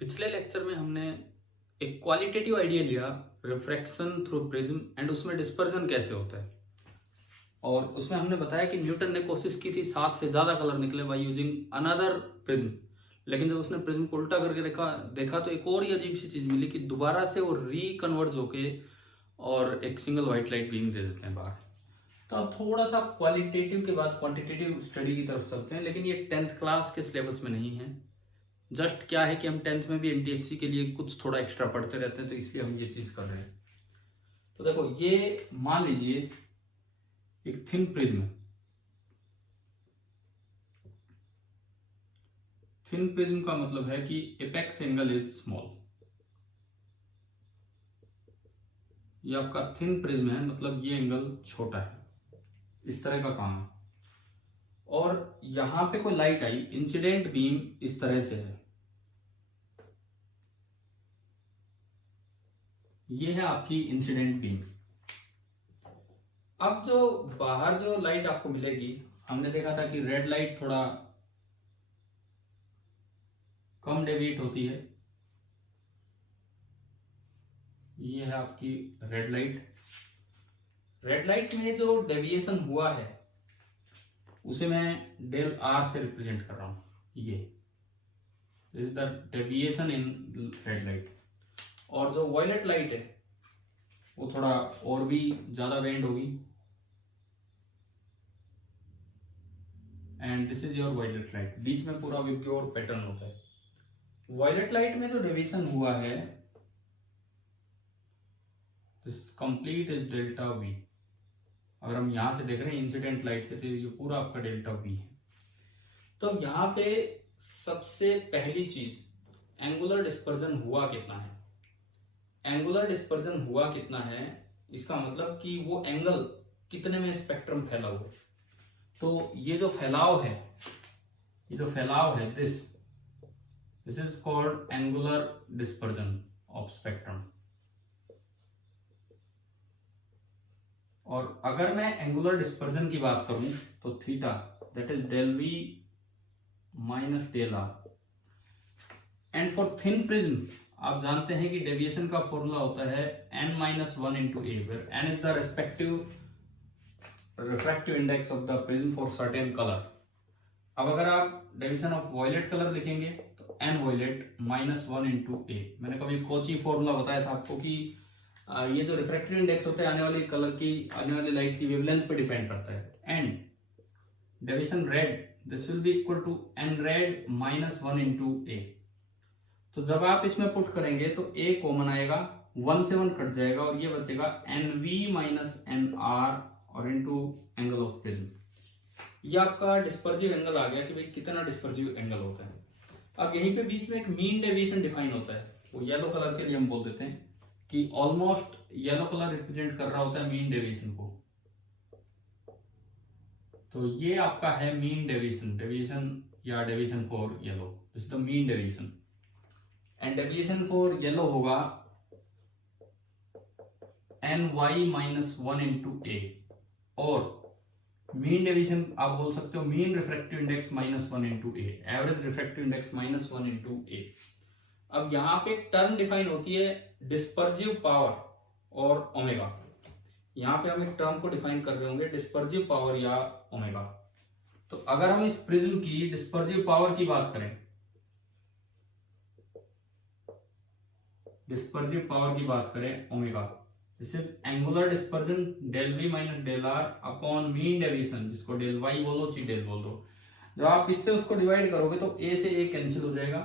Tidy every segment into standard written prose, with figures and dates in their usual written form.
पिछले लेक्चर में हमने एक क्वालिटेटिव आइडिया लिया रिफ्रैक्शन थ्रू प्रिज्म एंड उसमें डिस्पर्जन कैसे होता है। और उसमें हमने बताया कि न्यूटन ने कोशिश की थी 7 से ज्यादा कलर निकले बाय यूजिंग अनदर प्रिज्म, लेकिन जब उसने प्रिज्म को उल्टा करके देखा तो एक और ही अजीब सी चीज मिली कि दोबारा से वो रिकन्वर्ज होके और एक सिंगल व्हाइट लाइट बीम दे देते हैं बाहर। तो अब थोड़ा सा क्वालिटेटिव के बाद क्वांटिटेटिव स्टडी की तरफ चलते हैं, लेकिन ये 10th क्लास के सिलेबस में नहीं है। जस्ट क्या है कि हम 10th में भी एनटीएससी के लिए कुछ थोड़ा एक्स्ट्रा पढ़ते रहते हैं, तो इसलिए हम ये चीज कर रहे हैं। तो देखो, ये मान लीजिए एक थिन प्रिज्म है। थिन प्रिज्म का मतलब है कि एपेक्स एंगल इज स्मॉल। ये आपका थिन प्रिज्म है, मतलब ये एंगल छोटा है। इस तरह का काम है। और यहां पे कोई लाइट आई, इंसिडेंट बीम इस तरह से है। ये है आपकी इंसिडेंट बीम। अब जो बाहर जो लाइट आपको मिलेगी, हमने देखा था कि रेड लाइट थोड़ा कम डेविएट होती है। ये है आपकी रेड लाइट। रेड लाइट में जो डेविएशन हुआ है उसे मैं डेल आर से रिप्रेजेंट कर रहा हूं। ये is the deviation in red light. और जो वायलेट लाइट है वो थोड़ा और भी ज्यादा बेंड होगी। And this is your violet light. बीच में पूरा विब्ग्योर पैटर्न होता है। वायलेट लाइट में जो डेविएशन हुआ है, this complete is delta we. अगर हम यहां से देख रहे हैं इंसिडेंट लाइट से, तो ये पूरा आपका डेल्टा वी है। तो यहां पे सबसे पहली चीज, एंगुलर डिस्पर्जन हुआ कितना है। एंगुलर डिस्पर्जन हुआ कितना है, इसका मतलब कि वो एंगल कितने में स्पेक्ट्रम फैला हुआ है। तो ये जो फैलाव है, this is called angular dispersion of spectrum. और अगर मैं एंगुलर डिस्पर्जन की बात करूं तो theta, that is del V minus del R. And for thin prism आप जानते हैं कि डेविएशन का फॉर्मूला होता है n-1 into a, where n is the respective refractive index of the prism for certain color. अब अगर आप डेविएशन ऑफ वायलेट कलर लिखेंगे तो n वायलेट -1 into a। मैंने कभी कोची फॉर्मूला बताया था आपको कि ये जो रिफ्रैक्टिव इंडेक्स होता है आने वाली कलर की, आने वाली लाइट की वेवलेंथ पे डिपेंड करता है। And deviation red, this will be equal to n red -1 into a। तो जब आप इसमें पुट करेंगे तो a कॉमन आएगा, 1 से 1 कट जाएगा और ये बचेगा nv माइनस nr और इनटू एंगल ऑफ प्रिज्म। ये आपका डिस्पर्सिव एंगल आ गया कि भाई कितना डिस्पर्सिव एंगल होता है। अब यहीं पे बीच में एक मीन डेविएशन डिफाइन होता है, वो येलो कलर के लिए हम बोल देते हैं कि ऑलमोस्ट येलो कलर रिप्रेजेंट कर रहा होता है मीन डेविएशन को। तो ये आपका है मीन डेविएशन या deviation for yellow, this is the mean deviation. And deviation for yellow होगा ny-1 into a। और मीन डेविएशन आप बोल सकते हो mean refractive index -1 into a, average refractive index -1 into a। अब यहां पे एक टर्म डिफाइन होती है डिस्पर्जिव पावर और ओमेगा। यहां पे हम एक टर्म को डिफाइन कर रहे होंगे डिस्पर्जिव पावर या ओमेगा। तो अगर हम इस प्रिज्म की डिस्पर्जिव पावर की बात करें, omega, this is angular dispersion del V minus del R upon mean deviation, जिसको डेल वाई बोलो ची डेल बोल दो। जब आप इससे उसको डिवाइड करोगे तो a से a कैंसिल हो जाएगा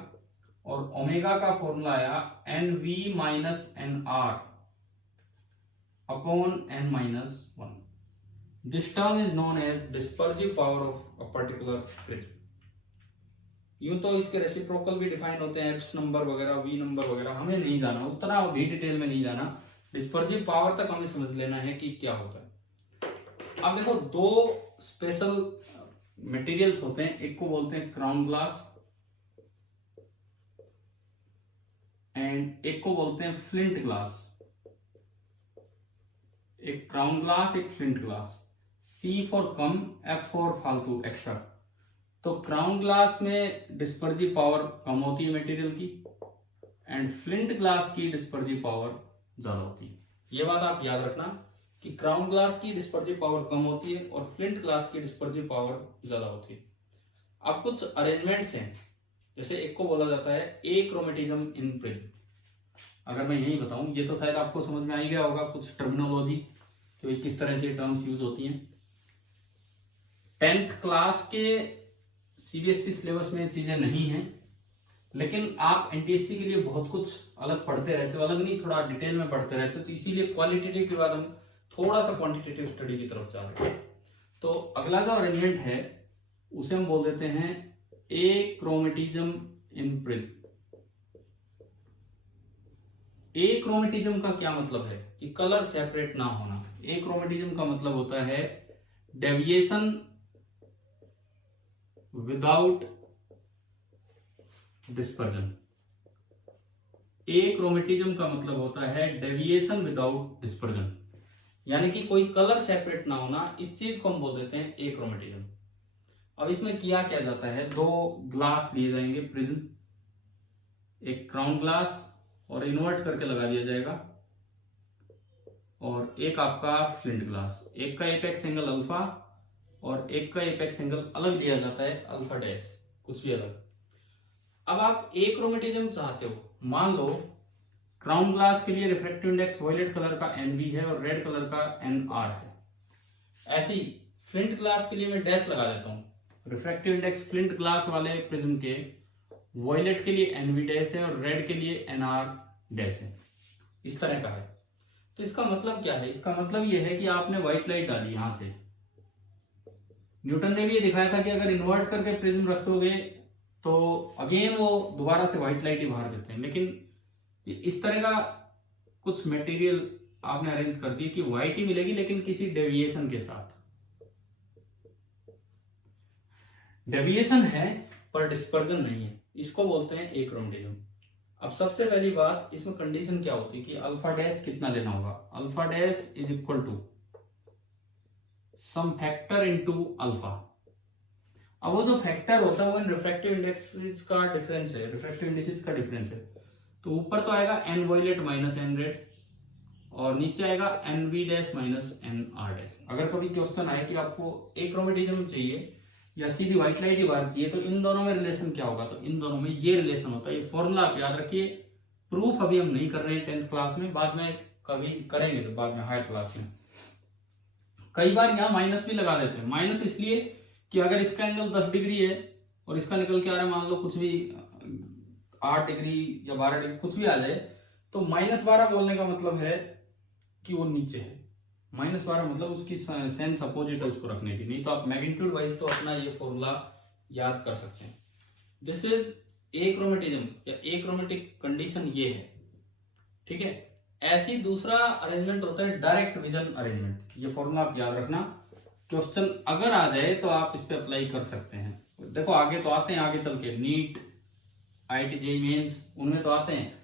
और ओमेगा का फॉर्मूला आया nv minus nr upon n-1। This term is known as dispersive power of a particular prism. यूं तो इसके रेसिप्रोकल भी डिफाइन होते हैं, एप्स नंबर वगैरह, वी नंबर वगैरह, हमें नहीं जाना, उतना भी डिटेल में नहीं जाना। डिस्पर्सिव पावर तक हमें समझ लेना है कि क्या होता है। अब देखो, दो स्पेशल मटेरियल्स होते हैं, एक को बोलते हैं क्राउन ग्लास एंड एक को बोलते हैं फ्लिंट ग्लास। एक क्राउन ग्लास, एक flint glass. C for come, F for फालतू, एक्स्ट्रा। तो क्राउन ग्लास में डिस्पर्सिव पावर कम होती है मटेरियल की एंड फ्लिंट ग्लास की डिस्पर्सिव पावर ज्यादा होती है। ये बात आप याद रखना कि क्राउन ग्लास की डिस्पर्सिव पावर कम होती है और फ्लिंट ग्लास की डिस्पर्सिव पावर ज्यादा होती है। अब कुछ अरेंजमेंट्स हैं, जैसे एक को बोला जाता है एक्रोमेटिज्म इन प्रिज्म। अगर मैं यही बताऊं, ये तो शायद आपको समझ में आ ही गया होगा कुछ टर्मिनोलॉजी कि किस तरह से टर्म्स यूज होती हैं। 10th क्लास के सीबीएसई सिलेबस में चीजें नहीं हैं, लेकिन आप एनटीएससी के लिए बहुत कुछ अलग पढ़ते रहते हो, अलग नहीं थोड़ा डिटेल में पढ़ते रहते हो, तो इसीलिए क्वालिटेटिव के बाद हम थोड़ा सा क्वांटिटेटिव स्टडी की तरफ जा रहे हैं। तो अगला जो अरेंजमेंट है उसे हम बोल देते हैं एक्रोमेटिज्म इन प्रिज्म। एक्रोमेटिज्म का क्या मतलब है कि कलर सेपरेट ना होना। एक्रोमेटिज्म का मतलब होता है डेविएशन विदाउट डिस्पर्जन। एक्रोमेटिज्म का मतलब होता है डेविएशन विदाउट डिस्पर्जन, यानी कि कोई कलर सेपरेट ना होना, इस चीज को हम बोल देते हैं एक्रोमेटिज्म। अब इसमें किया क्या जाता है, दो ग्लास लिए जाएंगे प्रिज्म, एक क्राउन ग्लास और इन्वर्ट करके लगा दिया जाएगा, और एक आपका फ्लिंट ग्लास। एक का एपेक्स एंगल अल्फा और एक का एपेक्स एंगल अलग दिया जाता है अल्फा डैश, कुछ भी अलग। अब आप एक्रोमेटिज्म चाहते हो, मान लो क्राउन ग्लास के लिए रिफ्रैक्टिव इंडेक्स वायलेट कलर का NV है और रेड कलर का NR है। ऐसे ही फ्लिंट ग्लास के लिए मैं डैश लगा देता हूं, रिफ्रैक्टिव इंडेक्स फ्लिंट ग्लास वाले प्रिज्म के वायलेट के लिए NV डैश है और रेड के लिए NR डैश है, इस तरह का है। तो इसका मतलब क्या है, इसका मतलब यह है कि आपने व्हाइट लाइट डाली यहां से। न्यूटन ने भी ये दिखाया था कि अगर इन्वर्ट करके प्रिज्म रख दोगे तो अगेन वो दोबारा से व्हाइट लाइट ही बाहर देते हैं, लेकिन इस तरह का कुछ मटेरियल आपने अरेंज कर दी कि व्हाइट ही मिलेगी लेकिन किसी डेविएशन के साथ। डेविएशन है पर डिस्पर्जन नहीं है, इसको बोलते हैं एक्रोमेटिज्म। अब सबसे पहली बात, इसमें कंडीशन क्या होती है कि अल्फा डैश कितना लेना होगा। Alpha dash is equal to some factor into alpha. अब वो जो फैक्टर होता है वो इन रिफ्रैक्टिव इंडेक्सेस का डिफरेंस है, रिफ्रैक्टिव इंडेक्सेस का डिफरेंस है। तो ऊपर तो आएगा N violet minus N red और नीचे आएगा N V dash minus N R dash. अगर कभी क्वेश्चन आए कि आपको एक्रोमेटिज्म चाहिए या सीधी व्हाइट लाइट ही बाहर चाहिए तो इन दोनों में रिलेशन क्या होगा, तो इन दोनों में ये रिलेशन होता है। ये फॉर्मूला आप याद रखिए। प्रूफ अभी हम नहीं कर रहे हैं 10th क्लास में, बाद में कभी करेंगे तो बाद में हायर क्लास में। कई बार यहाँ माइनस भी लगा देते हैं। माइनस इसलिए कि अगर इसका एंगल 10 डिग्री है और इसका निकल के आ रहा है मान लो कुछ भी 8 डिग्री या 12 डिग्री कुछ भी आ जाए, तो -12 बोलने का मतलब है कि वो नीचे है। -12 मतलब उसकी सेंस अपोजिट है उसको रखने की। नहीं तो आप मैग्नीट्यूड वाइज तो अपना ये फॉर्मूला याद कर सकते हैं। दिस इज एक्रोमेटिज्म या एक्रोमेटिक कंडीशन ये है, ठीक है। ऐसी दूसरा अरेंजमेंट होता है डायरेक्ट विजन अरेंजमेंट। ये फॉर्मूला आप याद रखना, क्वेश्चन अगर आ जाए तो आप इस पे अप्लाई कर सकते हैं। देखो आगे तो आते हैं, आगे चल के नीट IIT JEE मेंस उनमें तो आते हैं,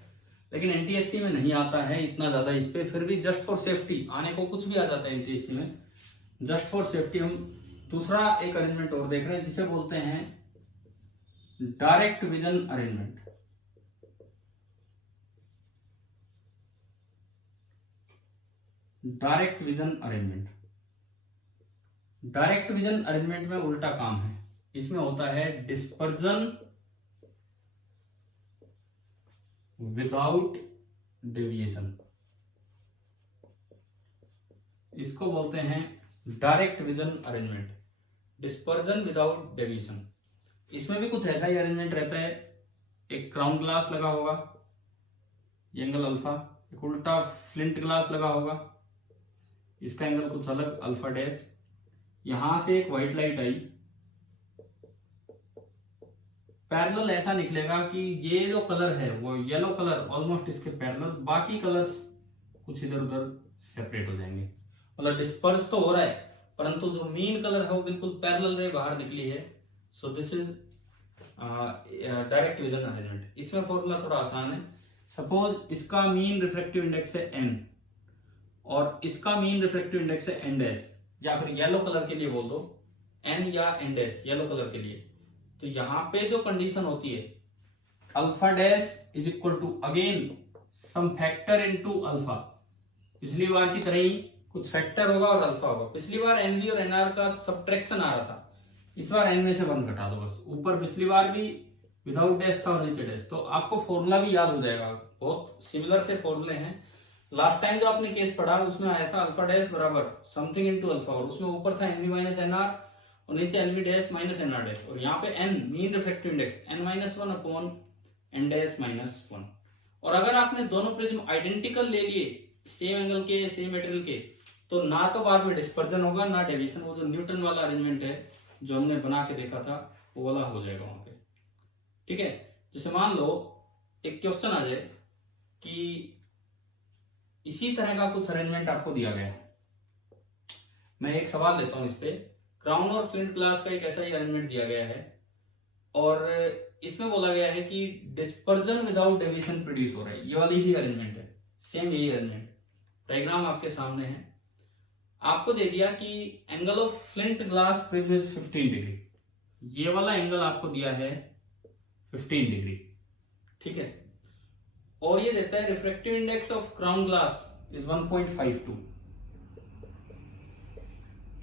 लेकिन एनटीएससी में नहीं आता है इतना ज्यादा इस पे। फिर भी जस्ट फॉर सेफ्टी, आने को कुछ भी आ जाता है एनटीएससी में, जस्ट फॉर सेफ्टी हम दूसरा एक अरेंजमेंट और देख रहे हैं जिसे बोलते हैं direct vision arrangement. Direct vision arrangement, direct vision arrangement में उल्टा काम है। इसमें होता है डिस्पर्जन विदाउट डेविएशन, इसको बोलते हैं direct vision arrangement. Dispersion without deviation, इसमें भी कुछ ऐसा ही अरेंजमेंट रहता है। एक क्राउन ग्लास लगा होगा, ये एंगल अल्फा, एक उल्टा फ्लिंट ग्लास लगा होगा, इसका एंगल कुछ अलग अल्फा डैश। यहां से एक व्हाइट लाइट आई, पैरेलल ऐसा निकलेगा कि ये जो कलर है वो येलो कलर ऑलमोस्ट इसके पैरेलल, बाकी कलर्स कुछ इधर उधर सेपरेट हो जाएंगे। मतलब डिस्पर्स तो हो रहा है परंतु जो मेन कलर है वो बिल्कुल पैरेलल रे बाहर निकली है। So this is direct vision arrangement. इसमें फॉर्मूला थोड़ा आसान है। सपोज इसका मीन रिफ्रैक्टिव इंडेक्स है n और इसका मीन रिफ्रैक्टिव इंडेक्स है n डैश, या फिर येलो कलर के लिए बोल दो n या n डैश येलो कलर के लिए। तो यहां पे जो कंडीशन होती है alpha dash is equal to again some factor into alpha. पिछली बार की तरह ही कुछ फैक्टर होगा और अल्फा होगा। पिछली बार एनवी और एनआर का सब्ट्रैक्शन आ रहा था, इस बार एन में से 1 घटा दो बस। ऊपर पिछली बार भी विदाउट डैश था और नीचे डैश, तो आपको फॉर्मूला भी याद हो जाएगा। बहुत सिमिलर से फॉर्मूले हैं। लास्ट टाइम जो आपने केस पढ़ा उसमें आया था अल्फा डैश बराबर समथिंग इनटू अल्फा, और उसमें ऊपर था एनवी माइनस एनआर और नीचे NV dash minus NR dash, और यहाँ पे N mean refractive index n-1 upon N dash -1। और अगर आपने दोनों प्रिज्म आइडेंटिकल ले लिए, सेम एंगल के, सेम मटेरियल के, तो ना तो बाद में डिस्पर्जन होगा ना डेविएशन। वो जो न्यूटन वाला अरेंजमेंट है जो हमने बना के देखा था वो वाला हो जाएगा वहां पे। ठीक है, जैसे मान लो एक क्वेश्चन आ जाए कि इसी तरह का कुछ अरेंजमेंट आपको दिया गया है। मैं एक सवाल लेता हूं इस पे। क्राउन और फ्लिंट ग्लास का एक ऐसा ही अरेंजमेंट दिया गया है और इसमें बोला गया है कि डिस्पर्जन विदाउट डेविएशन प्रोड्यूस हो रहा है। ये वाली ही अरेंजमेंट है, सेम यही अरेंजमेंट। डायग्राम आपके सामने है। आपको दे दिया कि angle of flint glass prism is 15 degree. ये वाला एंगल आपको दिया है 15 डिग्री। ठीक है, और ये देता है refractive index of crown glass is 1.52।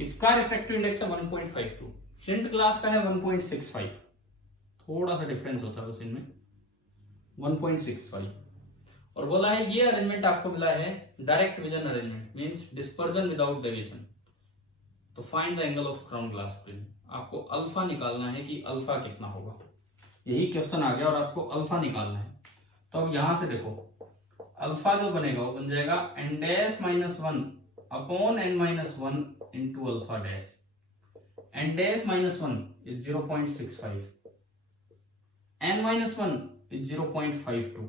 इसका रिफ्रैक्टिव इंडेक्स है 1.52, फ्लिंट ग्लास का है 1.65। थोड़ा सा डिफरेंस होता है बस इनमें, 1.65। और बोला है ये अरेंजमेंट आपको मिला है direct vision arrangement, means dispersion without deviation. तो find the angle of crown glass prism. आपको अल्फा निकालना है कि अल्फा कितना होगा। यही क्वेश्चन आ गया और आपको अल्फा निकालना है। तो अब यहां से देखो, अल्फा जो बनेगा वो बन जाएगा n dash -1 upon n-1 into alpha dash. n dash -1 is 0.65, n-1 is 0.52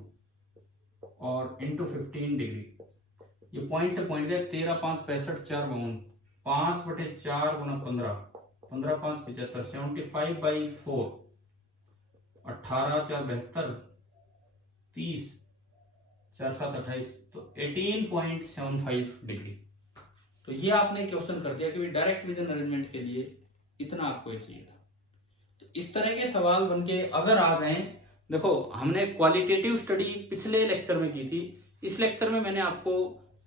और इंटू 15 डिग्री। ये पॉइंट से पॉइंट गया, 13 5 65 4 5/4 गुना 15, 15 5 75, 75/4, 18 4 72, 30 4 7 28, तो 18.75 डिग्री। तो ये आपने क्वेश्चन कर दिया कि डायरेक्ट विजन अरेंजमेंट के लिए इतना आपको चाहिए था। तो इस तरह के सवाल बनके अगर आ जाएं, देखो हमने क्वालिटेटिव स्टडी पिछले लेक्चर में की थी, इस लेक्चर में मैंने आपको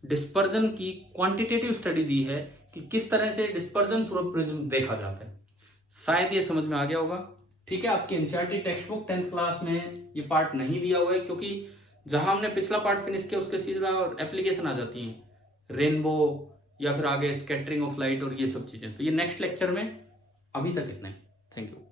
डिस्पर्जन की क्वांटिटेटिव स्टडी दी है कि किस तरह से डिस्पर्जन थ्रू प्रिज्म देखा जाता है। शायद ये समझ में आ गया होगा। ठीक है, आपकी NCERT text book 10th class में ये पार्ट नहीं दिया हुआ है, क्योंकि जहां हमने पिछला पार्ट फिनिश किया उसके सीधा और एप्लीकेशन आ जाती है, रेनबो या फिर आगे स्कैटरिंग ऑफ लाइट और ये सब चीजें। तो ये नेक्स्ट लेक्चर में, अभी तक इतना ही। Thank you.